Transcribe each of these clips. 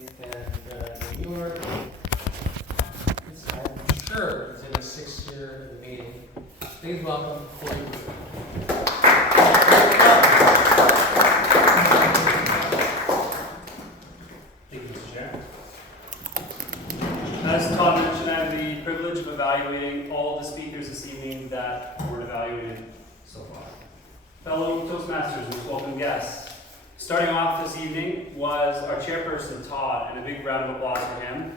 And New York, I'm sure it's in the 6th year of the meeting. Please welcome Corey. Thank you, Mr. Chair. As Todd mentioned, I have the privilege of evaluating all the speakers this evening that were evaluated so far. Fellow Toastmasters and welcome guests. Starting off this evening was our chairperson, Todd, and a big round of applause for him.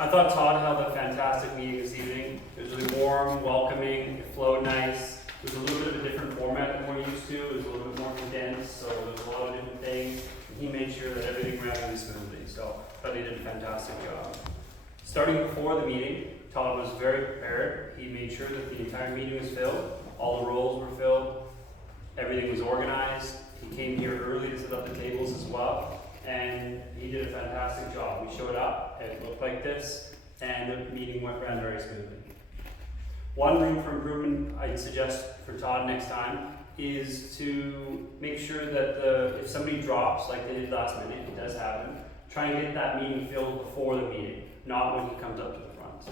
I thought Todd held a fantastic meeting this evening. It was really warm, welcoming, it flowed nice. It was a little bit of a different format than we're used to. It was a little bit more condensed, so there was a lot of different things. And he made sure that everything ran really smoothly, so I thought he did a fantastic job. Starting before the meeting, Todd was very prepared. He made sure that the entire meeting was filled. All the roles were filled. Everything was organized. He came here early to set up the tables as well. And he did a fantastic job. We showed up, it looked like this, and the meeting ran very smoothly. One room for improvement I'd suggest for Todd next time is to make sure that if somebody drops, like they did last minute, it does happen, try and get that meeting filled before the meeting, not when he comes up to the front.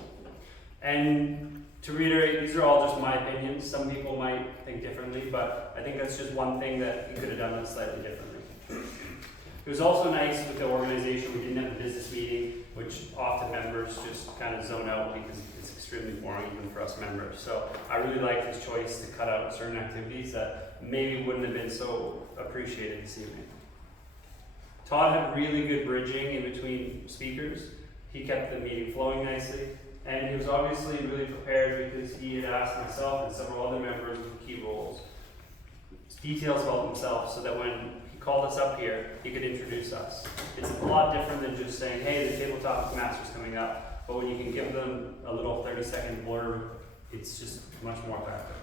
And to reiterate, these are all just my opinions. Some people might think differently, but I think that's just one thing that he could have done slightly differently. It was also nice with the organization, we didn't have a business meeting, which often members just kind of zone out because it's extremely boring even for us members. So I really liked his choice to cut out certain activities that maybe wouldn't have been so appreciated this evening. Todd had really good bridging in between speakers. He kept the meeting flowing nicely. And he was obviously really prepared because he had asked myself and several other members with key roles details about himself so that when he called us up here, he could introduce us. It's a lot different than just saying, hey, the tabletop master's coming up, but when you can give them a little 30-second blurb, it's just much more effective.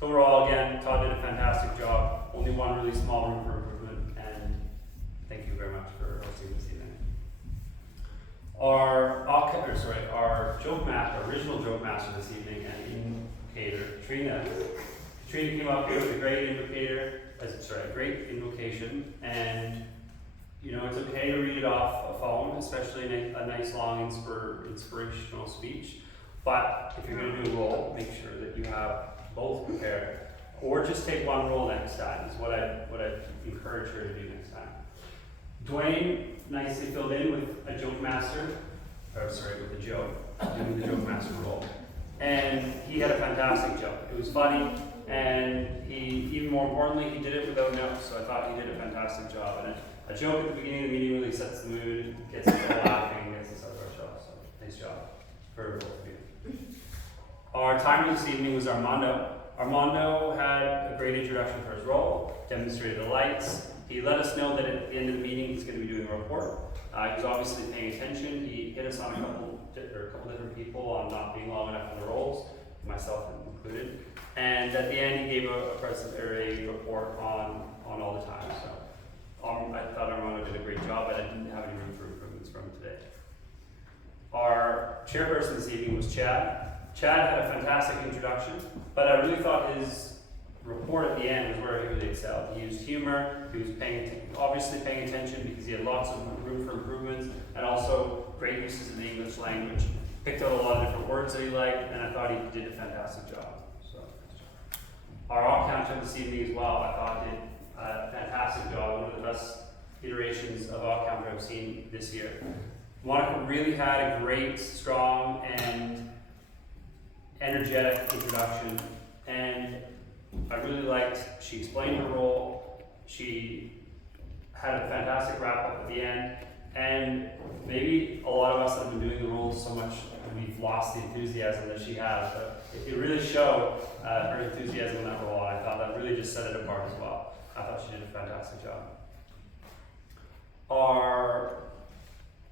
So overall, again, Todd did a fantastic job. Only one really small room for improvement, and thank you very much for hosting this evening. Our original joke master this evening and invocator, Trina came up here with a great invocation, and you know, it's okay to read it off a phone, especially a nice long inspirational speech, but if you're going to do a roll, make sure that you have both prepared, or just take one roll next time is what I'd encourage her to do next time. Dwayne nicely filled in with a joke master, with a joke, doing the joke master role. And he had a fantastic joke. It was funny, and even more importantly, he did it without notes, so I thought he did a fantastic job. And a joke at the beginning of the meeting really sets the mood, gets us all laughing, gets us out of our shell, so nice job for both of you. Our timer this evening was Armando. Armando had a great introduction for his role, demonstrated the lights. He let us know that at the end of the meeting he's going to be doing a report. He was obviously paying attention. He hit us on a couple different people on not being long enough in the roles, myself included. And at the end he gave a report on all the time. So I thought Armando did a great job, but I didn't have any room for improvements from him today. Our chairperson this evening was Chad. Chad had a fantastic introduction, but I really thought his report at the end was where he really excelled. He used humor, he was obviously paying attention because he had lots of room for improvements, and also great uses of the English language. Picked out a lot of different words that he liked, and I thought he did a fantastic job. So, our off counter this evening as well, I thought did a fantastic job, one of the best iterations of off counter I've seen this year. Monica really had a great, strong, and energetic introduction, and I really liked, she explained her role, she had a fantastic wrap up at the end, and maybe a lot of us have been doing the roles so much we've lost the enthusiasm that she has, but it really showed her enthusiasm in that role, and I thought that really just set it apart as well. I thought she did a fantastic job. Our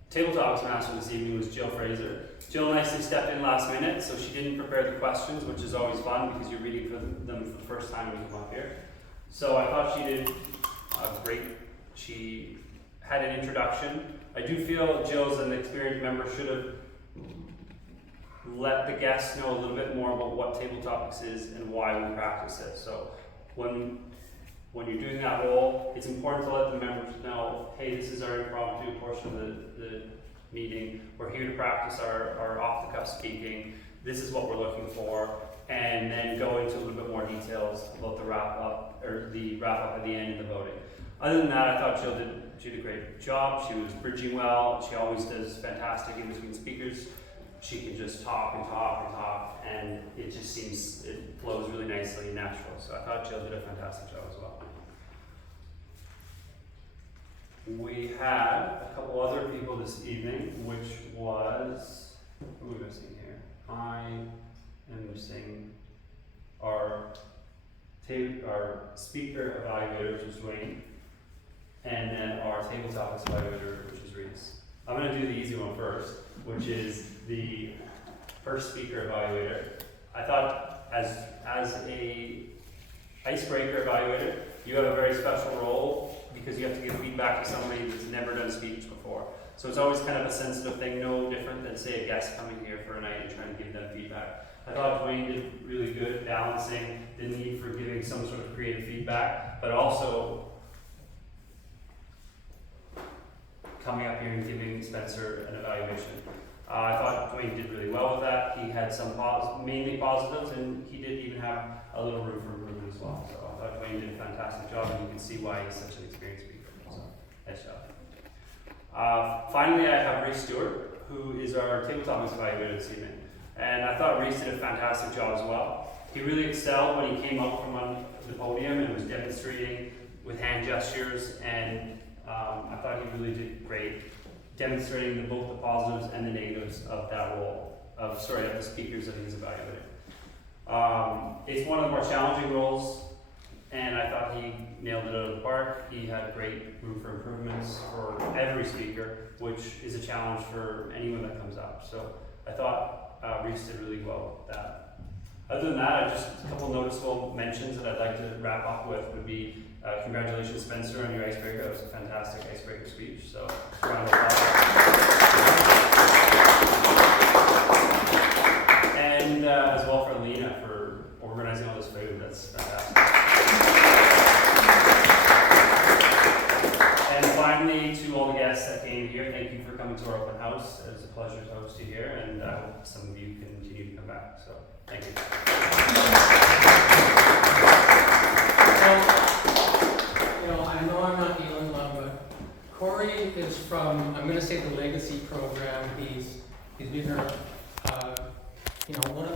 tabletop master this evening was Jill Fraser. Jill nicely stepped in last minute, so she didn't prepare the questions, which is always fun because you're reading them for the first time when you come up here. So I thought she did great. She had an introduction. I do feel Jill, as an experienced member, should have let the guests know a little bit more about what Table Topics is and why we practice it. So when when you're doing that role, it's important to let the members know, hey, this is our impromptu portion of the meeting. We're here to practice our off-the-cuff speaking. This is what we're looking for. And then go into a little bit more details about the wrap-up at the end of the voting. Other than that, I thought Jill did a great job. She was bridging well. She always does fantastic in between speakers. She can just talk and talk and talk, and it just seems, it flows really nicely and natural. So I thought Jill did a fantastic job as well. We had a couple other people this evening, which was, who are we missing here? I am missing our speaker evaluator, which is Dwayne, and then our table topics evaluator, which is Reese. I'm going to do the easy one first, which is the first speaker evaluator. I thought as a icebreaker evaluator, you have a very special role because you have to give feedback to somebody that's never done speech before. So it's always kind of a sensitive thing, no different than, say, a guest coming here for a night and trying to give them feedback. I thought Dwayne did really good at balancing the need for giving some sort of creative feedback, but also coming up here and giving Spencer an evaluation. I thought Dwayne did really well with that. He had some mainly positives, and he did even have a little room for improvement as well. So I thought Dwayne did a fantastic job, and you can see why he's such an experienced speaker. So nice job. Finally, I have Reese Stewart, who is our table topics evaluator this evening. And I thought Reese did a fantastic job as well. He really excelled when he came up from on the podium and was demonstrating with hand gestures, and I thought he really did great, demonstrating both the positives and the negatives of that role, of the speakers that he was evaluating. It's one of the more challenging roles, and I thought he nailed it out of the park. He had great room for improvements for every speaker, which is a challenge for anyone that comes up. So I thought Reese did really well with that. Other than that, just a couple noticeable mentions that I'd like to wrap up with would be congratulations, Spencer, on your icebreaker. That was a fantastic icebreaker speech. So, round of applause. And as well for Lena for organizing all this food. That's fantastic. And finally, to all the guests that came here, thank you for coming to our open house. It was a pleasure to host you here, and I hope some of you continue to come back. So, thank you. I know I'm not Elon Love, but Corey is from, I'm going to say, the Legacy program. He's been our, one of